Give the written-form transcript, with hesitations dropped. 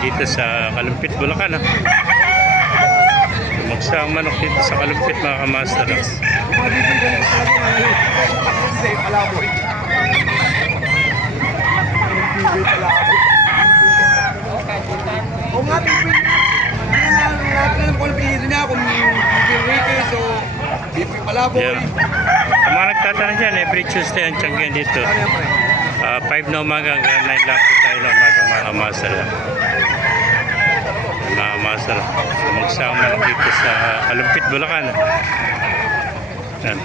dito sa Kalumpit, Bulacan. Magsang manok dito sa Kalumpit, mga kamaster. O nga, bibig. Alam ko pinili niya kung bibig Ricky, so bibig palaboy. Yeah. Ang mga nagtatanong dyan, every Tuesday ang tiyanggihan dito. 5 na umaga hanggang 9 lang po tayo na umaga, mga kamaster. Mga kamaster. Magsang manok dito sa Kalumpit, Bulacan. Yan.